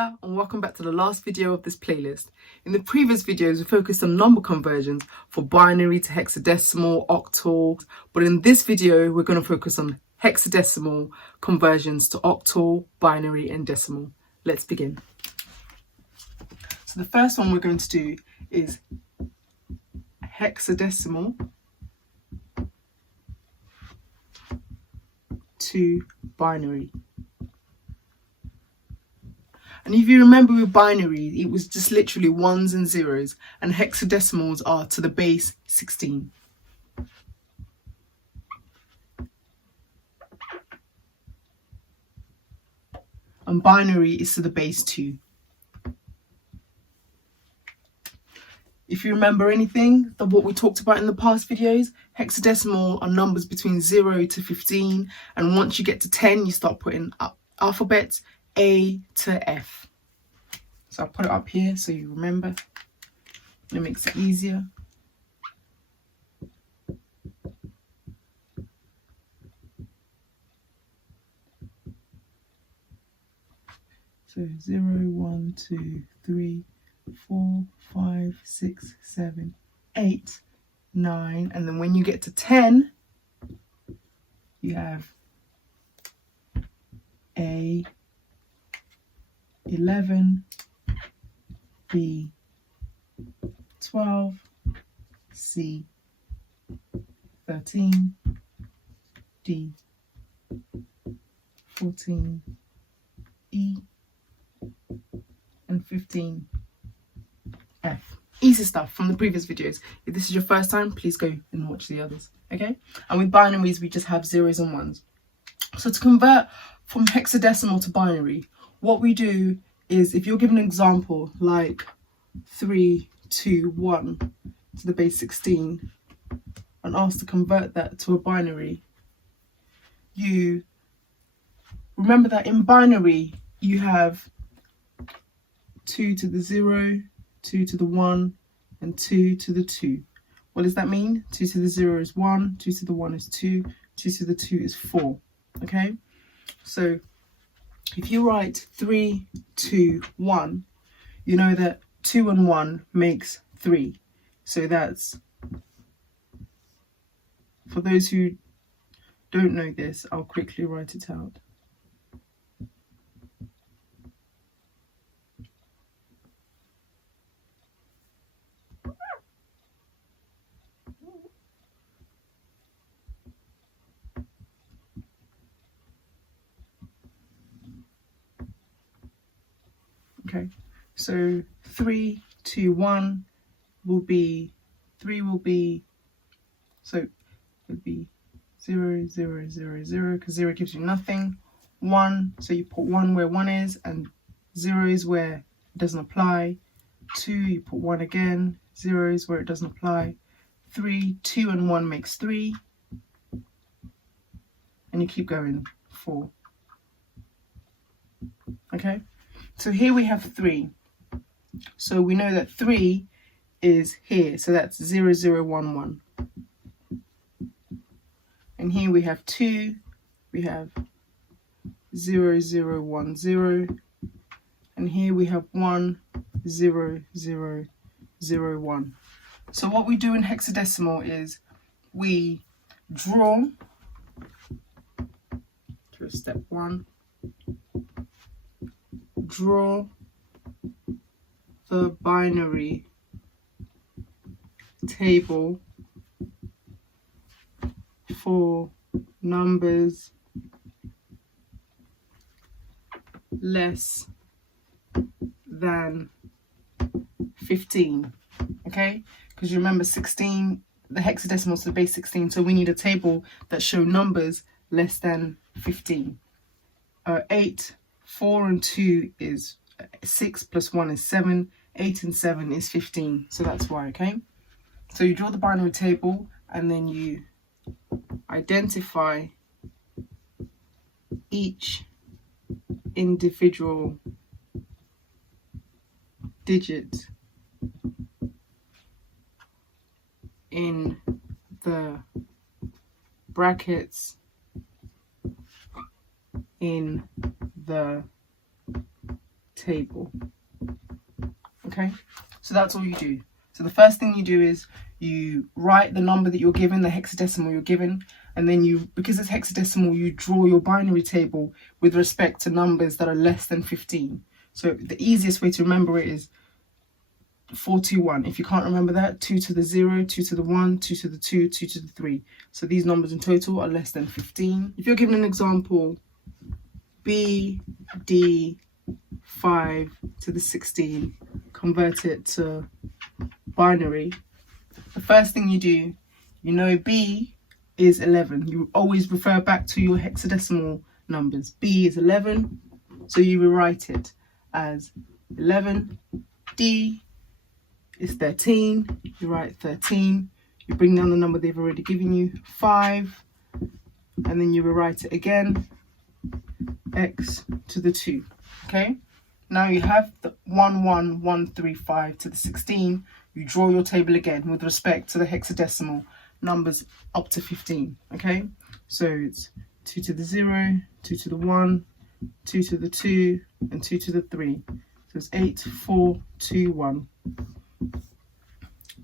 Heya and welcome back to the last video of this playlist. In the previous videos we focused on number conversions for binary to hexadecimal, octal, but in this video we're going to focus on hexadecimal conversions to octal, binary and decimal. Let's begin. So the first one we're going to do is hexadecimal to binary. And if you remember with binary, it was just literally ones and zeros, and hexadecimals are to the base 16. And binary is to the base 2. If you remember anything of what we talked about in the past videos, hexadecimal are numbers between 0 to 15, and once you get to 10 you start putting alphabets A to F. So I'll put it up here so you remember, and it makes it easier. So 0, 1, 2, 3, 4, 5, 6, 7, 8, 9, and then when you get to 10, you have A, 11, B, 12, C, 13, D, 14, E, and 15, F. Easy stuff from the previous videos. If this is your first time, please go and watch the others, okay? And with binaries, we just have zeros and ones. So to convert from hexadecimal to binary, what we do is, if you're given an example like 3, 2, 1 to the base 16 and asked to convert that to a binary, you remember that in binary you have 2 to the 0, 2 to the 1 and 2 to the 2. What does that mean? 2 to the 0 is 1, 2 to the 1 is 2, 2 to the 2 is 4. Okay, so if you write 3, 2, 1, you know that 2 and 1 makes 3. So that's, for those who don't know this, I'll quickly write it out. Okay, so 3, 2, 1 will be, 3 will be, so it would be 0, 0, 0, 0, because 0 gives you nothing. 1, so you put 1 where 1 is, and 0 is where it doesn't apply. 2, you put 1 again, 0 is where it doesn't apply. 3, 2 and 1 makes 3, and you keep going. 4. Okay, so here we have 3. So we know that 3 is here, so that's 0, 0, 1, 1. And here we have 2, we have 0, 0, 1, 0. And here we have 1, 0, 0, 0, 1. So what we do in hexadecimal is we draw to step 1. Draw the binary table for numbers less than 15, okay? Because you remember 16, the hexadecimal is the base 16, so we need a table that show numbers less than 15. 8, 4 and 2 is 6 plus 1 is 7, 8 and 7 is 15, so that's why, okay? So you draw the binary table and then you identify each individual digit in the brackets in the table. Okay, so that's all you do. So the first thing you do is you write the number that you're given, the hexadecimal you're given, and then you, because it's hexadecimal, you draw your binary table with respect to numbers that are less than 15. So the easiest way to remember it is 421. If you can't remember that, 2 to the 0, 2 to the 1, 2 to the 2, 2 to the 3. So these numbers in total are less than 15. If you're given an example, B, D, 5 to the 16, convert it to binary. The first thing you do, you know B is 11. You always refer back to your hexadecimal numbers. B is 11, so you rewrite it as 11. D is 13, you write 13. You bring down the number they've already given you, 5, and then you rewrite it again, x to the 2. Okay, now you have the 11135 to the 16. You draw your table again with respect to the hexadecimal numbers up to 15. Okay, so it's 2 to the 0, 2 to the 1, 2 to the 2, and 2 to the 3. So it's 8, 4, 2, 1.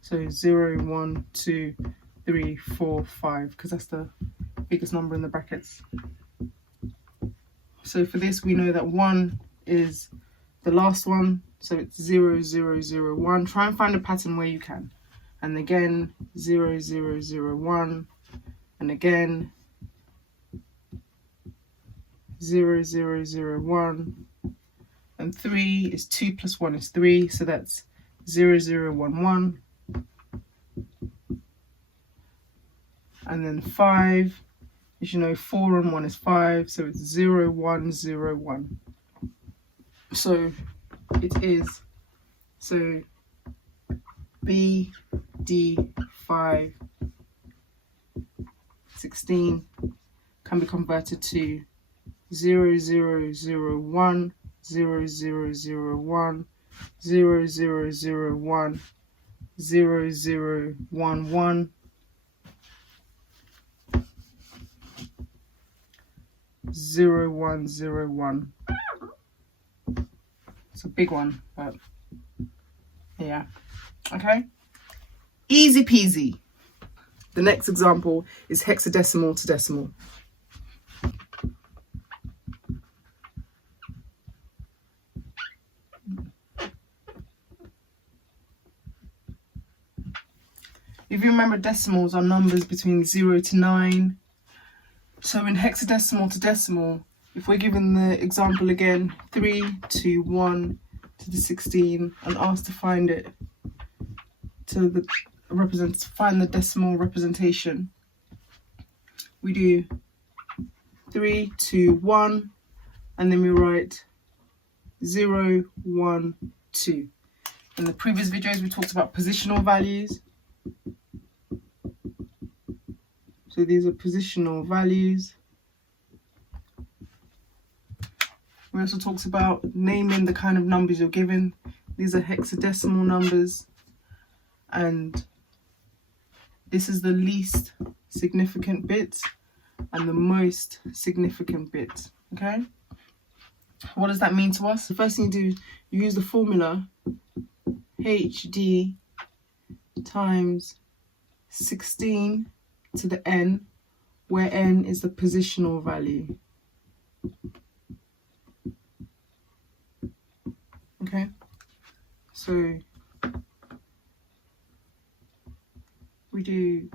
So 0, 1, 2, 3, 4, 5, because that's the biggest number in the brackets. So for this, we know that 1 is the last one, so it's 0, 0, 0, 1. Try and find a pattern where you can. And again, 0, 0, 0, 1. And again, 0, 0, 0, 1. And 3 is 2 plus 1 is 3, so that's 0, 0, 1, 1. And then 5, as you know, 4 and 1 is 5, so it's 0, 1, 0, 1. So it is, so B, D, 5, 16 can be converted to 0, 0, 0, 1, 0, 0, 0, 1, 0, 0, 0, 1, 0, 0, 1, 1, 0, 1, 0, 1. It's a big one, but yeah. Okay, easy peasy. The next example is hexadecimal to decimal. If you remember, decimals are numbers between 0 to 9. So in hexadecimal to decimal, if we're given the example again, 3 to 1 to the 16, and asked to find it, to find the decimal representation, we do 3 to 1, and then we write 0, 1, 2. In the previous videos, we talked about positional values. So these are positional values. We also talked about naming the kind of numbers you're given. These are hexadecimal numbers, and this is the least significant bit and the most significant bit. Okay, what does that mean to us? The first thing you do is you use the formula HD times 16 to the n, where n is the positional value. Okay, so we do,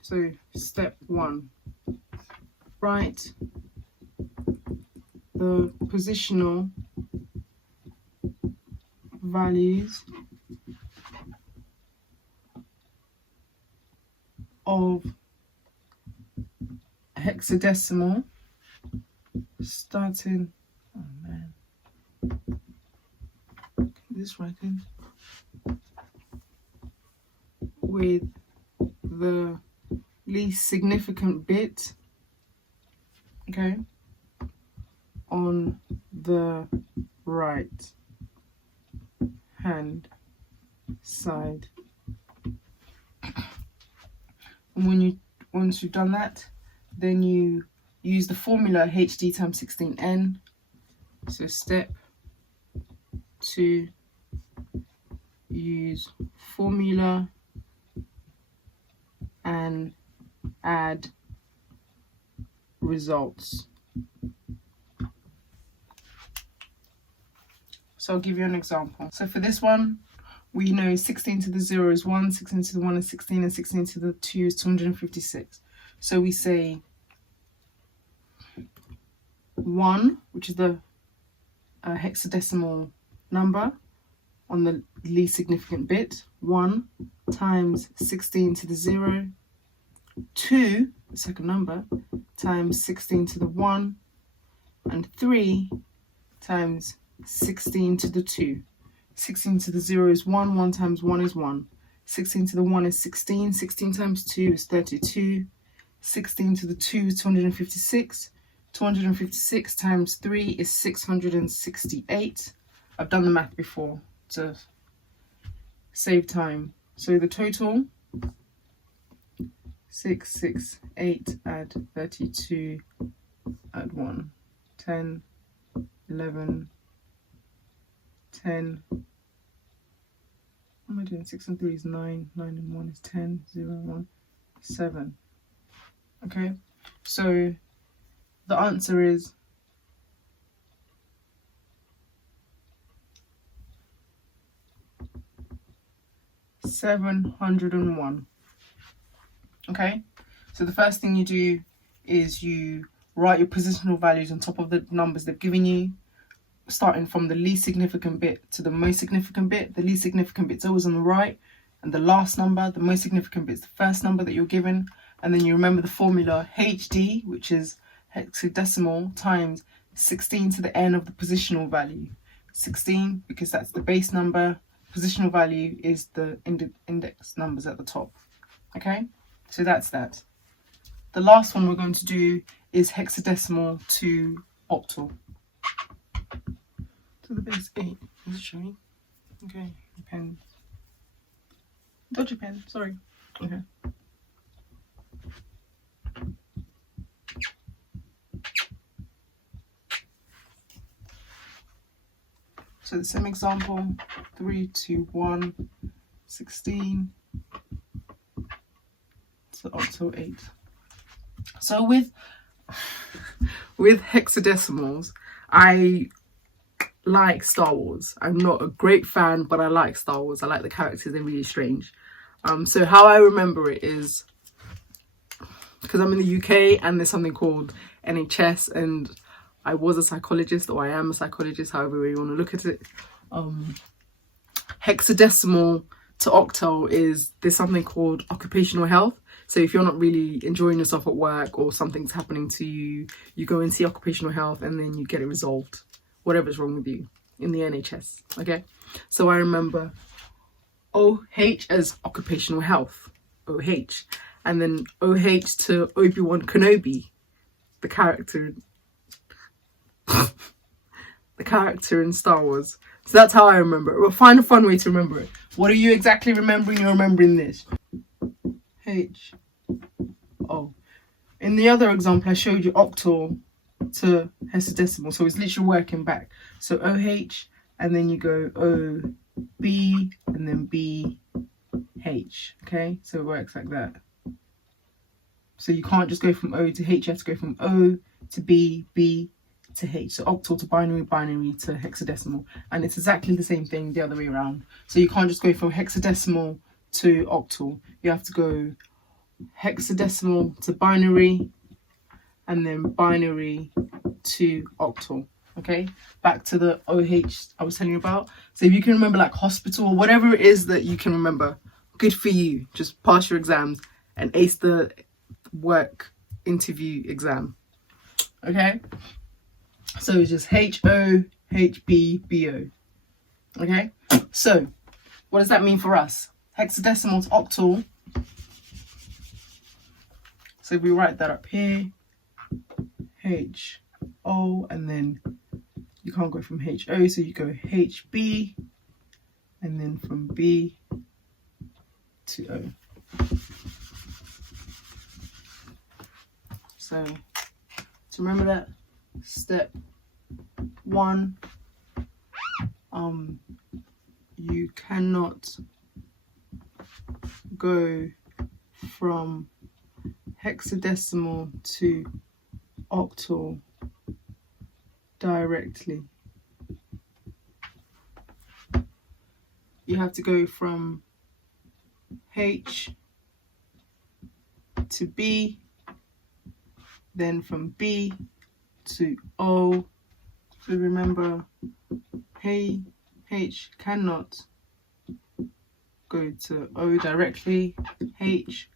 so step 1, write the positional values of hexadecimal starting, oh man, this writing, with the least significant bit, okay, on the right hand side. And once you've done that, then you use the formula HD times 16n. So step to use formula and add results. So I'll give you an example. So for this one, we know 16 to the 0 is 1, 16 to the 1 is 16, and 16 to the 2 is 256. So we say 1, which is the hexadecimal number on the least significant bit, 1 times 16 to the 0, 2, the second number, times 16 to the 1, and 3 times 16 to the 2. 16 to the 0 is 1, 1 times 1 is 1. 16 to the 1 is 16, 16 times 2 is 32. 16 to the 2 is 256. 256 times 3 is 668. I've done the math before to save time. So the total, 668 add 32 add 1, 10, 11, 10. What am I doing? 6 and 3 is 9, 9 and 1 is 10, 0 and 1, 7. Okay, so the answer is 701. Okay, so the first thing you do is you write your positional values on top of the numbers they've given you, starting from the least significant bit to the most significant bit. The least significant bit's always on the right, and the last number, the most significant bit's the first number that you're given. And then you remember the formula HD, which is hexadecimal times 16 to the n of the positional value. 16 because that's the base number, positional value is the index numbers at the top. Okay, so that's that. The last one we're going to do is hexadecimal to octal. To the base 8. Is it showing? Okay, pen. Dodgy pen, sorry. Okay. So the same example, 3, 2, 1, 16 to octal 8. So with hexadecimals, I like Star Wars. I'm not a great fan, but I like Star Wars. I like the characters, they're really strange. So how I remember it is, because I'm in the UK and there's something called NHS, and I was a psychologist, or I am a psychologist, however you want to look at it. Hexadecimal to octal is, there's something called occupational health. So if you're not really enjoying yourself at work or something's happening to you, you go and see occupational health and then you get it resolved, whatever's wrong with you, in the NHS. Okay, so I remember OH as occupational health, OH, and then OH to Obi-Wan Kenobi, the character in Star Wars. So that's how I remember it. Well, find a fun way to remember it. What are you exactly remembering? You're remembering this. H. O. In the other example, I showed you octal to hexadecimal. So it's literally working back. So OH, and then you go O, B, and then B, H. Okay? So it works like that. So you can't just go from O to H. You have to go from O to B, B to H. So octal to binary, binary to hexadecimal. And it's exactly the same thing the other way around. So you can't just go from hexadecimal to octal. You have to go hexadecimal to binary, and then binary to octal. Okay, back to the OH I was telling you about. So if you can remember like hospital or whatever it is that you can remember, good for you. Just pass your exams and ace the work interview exam. Okay, so it's just HO, HB, BO. Okay, so what does that mean for us? Hexadecimal to octal. So we write that up here, H, O, and then you can't go from H, O, so you go HB, and then from B to O. So to remember that, step 1, you cannot go from hexadecimal to octal directly. You have to go from H to B, then from B to O. So remember, H cannot go to O directly. H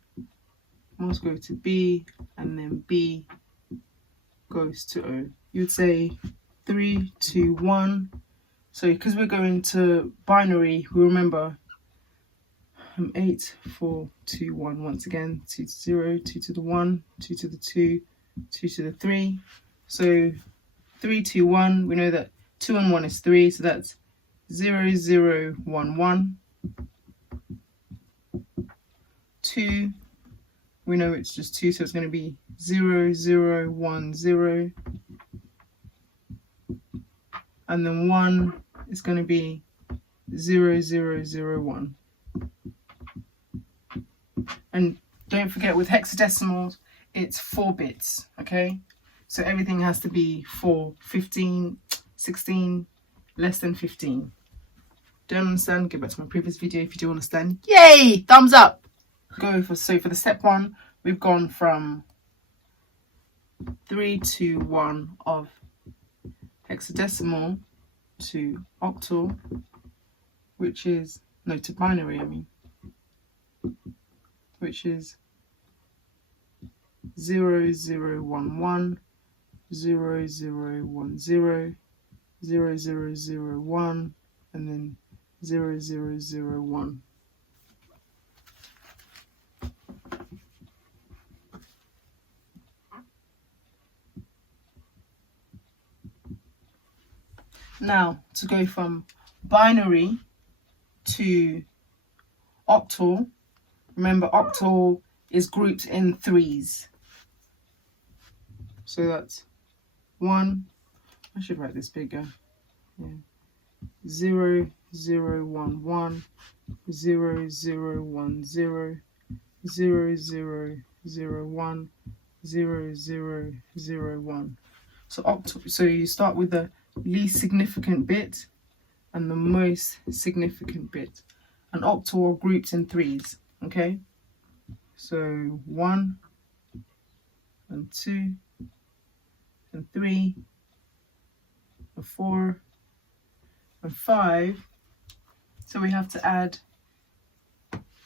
must go to B, and then B goes to O. You'd say 3, 2, 1. So because we're going to binary, we remember 8, 4, 2, 1. Once again, 2 to 0, 2 to the 1, 2 to the 2, 2 to the 3. So 3, 2, 1. We know that 2 and 1 is 3, so that's 0, 0, 1, 1. 2. We know it's just 2, so it's going to be 0, 0, 1, 0. And then 1 is going to be 0, 0, 0, 1. And don't forget, with hexadecimals, it's 4 bits, okay? So everything has to be 4, 15, 16, less than 15. Don't understand? Go back to my previous video if you do understand. Yay! Thumbs up! So for the step 1, we've gone from 3 to 1 of hexadecimal to octal, which is, no, to binary, I mean, which is 0, 0, 1, 1, 0, 0, 1, 0, 0, 0, 0, 1, and then 0, 0, 0, 1. Now, to go from binary to octal, remember octal is grouped in 3s. So that's 1, I should write this bigger. Yeah. 0, 0, 1, 1, 0, 0, 1, 0, 0, 0, 0, 1, 0, 0, 0, 1. So octal, so you start with the least significant bit and the most significant bit. And octal are grouped in 3s, okay? So 1 and 2 and 3 and 4 and 5. So we have to add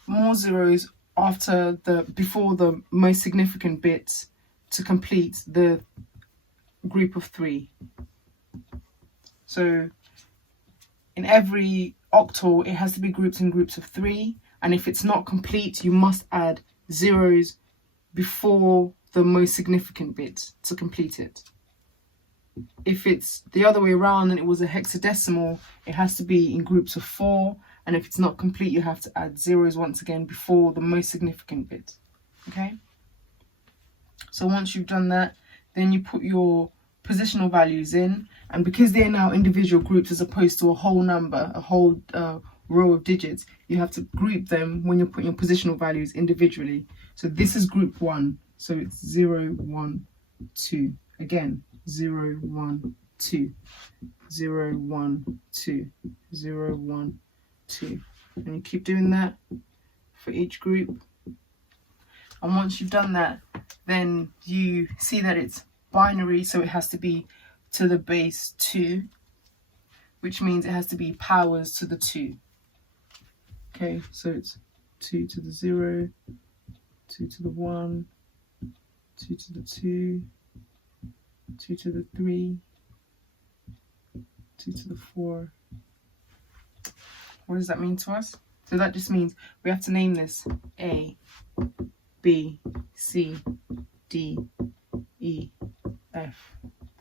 more zeros before the most significant bit to complete the group of 3. So in every octal, it has to be grouped in groups of 3, and if it's not complete, you must add zeros before the most significant bit to complete it. If it's the other way around and it was a hexadecimal, it has to be in groups of 4, and if it's not complete, you have to add zeros once again before the most significant bit. Okay? So once you've done that, then you put your positional values in, and because they're now individual groups as opposed to a whole number, a whole row of digits, you have to group them when you're putting your positional values individually. So this is group 1, so it's 0, 1, 2. Again, 0, 1, 2, 0, 1, 2, 0, 1, 2. And you keep doing that for each group. And once you've done that, then you see that it's binary, so it has to be to the base 2, which means it has to be powers to the 2. Okay, so it's 2 to the 0, 2 to the 1, 2 to the 2, 2 to the 3, 2 to the 4. What does that mean to us? So that just means we have to name this A, B, C, D, E, F.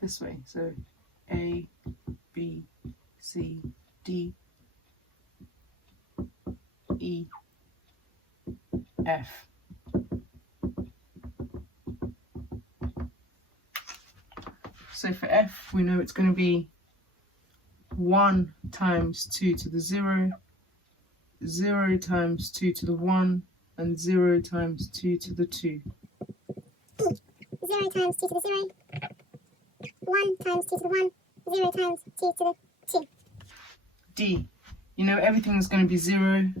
This way. So A, B, C, D, E, F. So for F, we know it's going to be 1 times 2 to the 0, 0 times 2 to the 1, and 0 times 2 to the 2. 0 times 2 to the 0, 1 times 2 to the 1, 0 times 2 to the 2. D. You know everything is going to be 0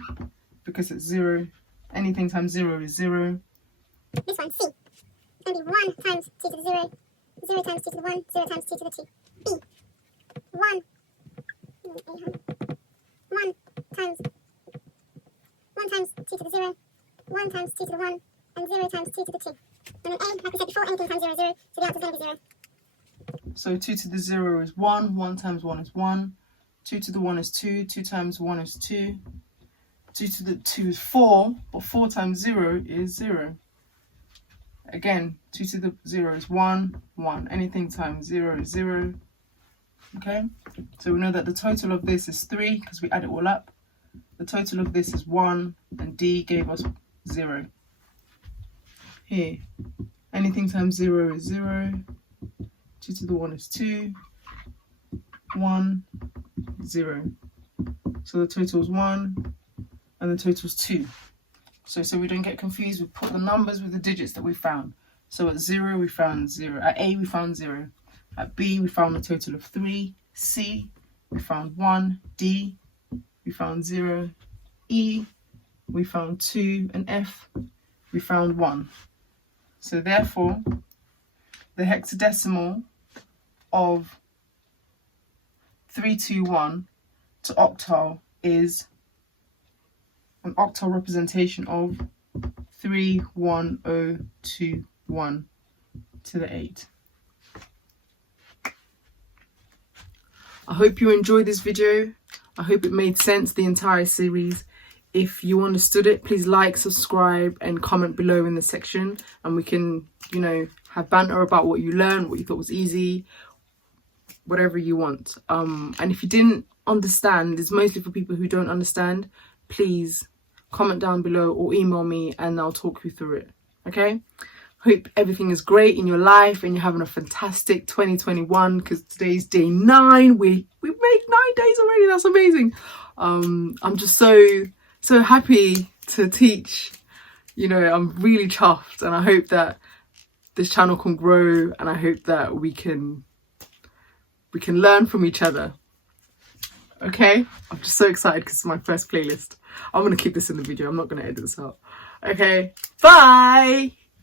because it's 0. Anything times 0 is 0. This one, C. It's going to be 1 times 2 to the 0, 0 times 2 to the 1, 0 times 2 to the 2. B. 1 times 2 to the 0, 1 times 2 to the 1, and 0 times 2 to the 2. And then A, like we said before, anything times 0 is 0, so the answer is going to be 0. So 2 to the 0 is 1, 1 times 1 is 1, 2 to the 1 is 2, 2 times 1 is 2, 2 to the 2 is 4, but 4 times 0 is 0. Again, 2 to the 0 is 1, 1. Anything times 0 is 0. Okay, so we know that the total of this is 3 because we add it all up. The total of this is 1, and D gave us 0. Here, anything times 0 is 0. 2 to the 1 is 2, 1, 0. So the total is 1, and the total is 2. So we don't get confused, we put the numbers with the digits that we found. So at 0, we found 0. At A, we found 0. At B, we found a total of 3. C, we found 1. D, we found 0. E, we found 2. And F, we found 1. So therefore, the hexadecimal of 321 to octal is an octal representation of 31021 to the 8. I hope you enjoyed this video. I hope it made sense, the entire series. If you understood it, please like, subscribe, and comment below in the section, and we can, you know, have banter about what you learned, what you thought was easy, whatever you want. And if you didn't understand, it's mostly for people who don't understand. Please comment down below or email me and I'll talk you through it. Okay? Hope everything is great in your life and you're having a fantastic 2021, because today's day 9. We've made 9 days already. That's amazing. I'm just so happy to teach. You know, I'm really chuffed, and I hope that this channel can grow, and I hope that we can learn from each other. Okay, I'm just so excited because it's my first playlist. I'm gonna keep this in the video. I'm not gonna edit this out. Okay, bye.